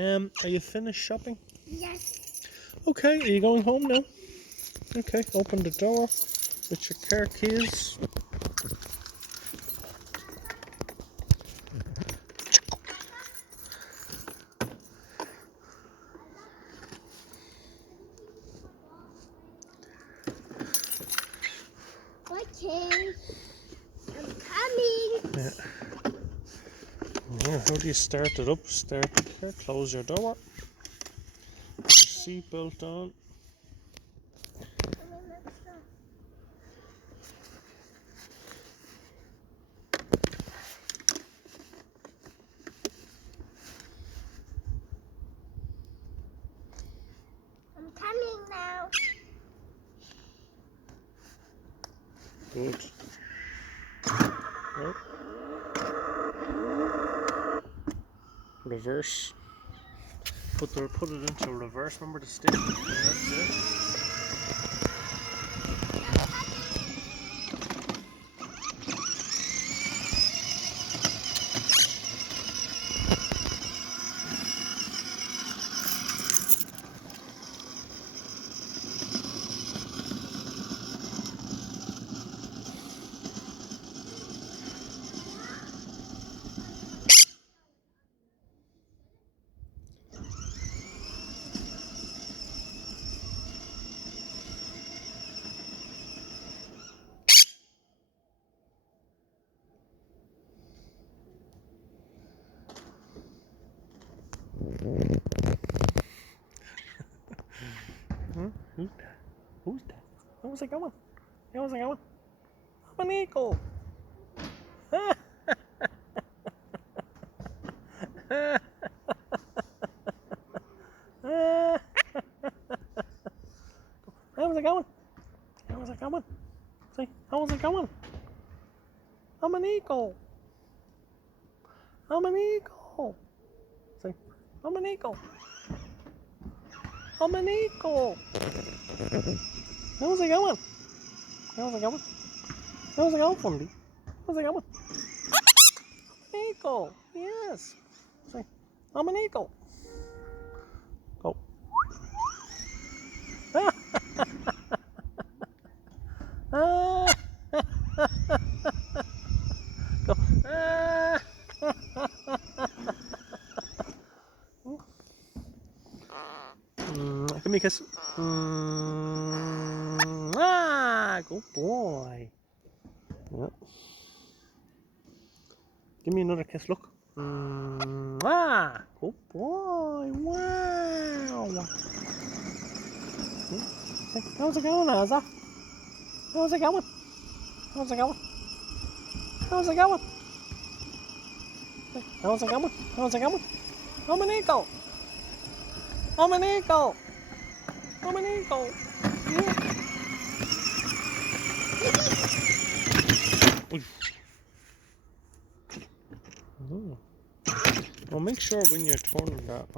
Are you finished shopping? Yes. Okay, are you going home now? Okay, open the door with your car keys. Okay. I'm coming. Yeah. How do you start it up? Start the car, close your door, put your seatbelt on. I'm coming now. Good. Right. Reverse. Put it into reverse. Remember the stick? And that's it. Who's that? Who's that? How's it going? How's it going? I'm an eagle. How's it going? How's it going? See, how's it going? I'm an eagle. I'm an eagle. See, I'm an eagle. I'm an eagle. How's it going? How's it going? How's it going, Fundy? How's it going? I'm an eagle. Yes. See, I'm an eagle. Go. Go. Give me a kiss. Good boy. Yep. Give me another kiss. Look. Good boy. Wow. How's it going, Asa? How's it going? How's it going? How's it going? How's it going? How's it going? I'm an eagle. I'm an eagle. I'm an eagle. Yeah. Well, make sure when you're turning that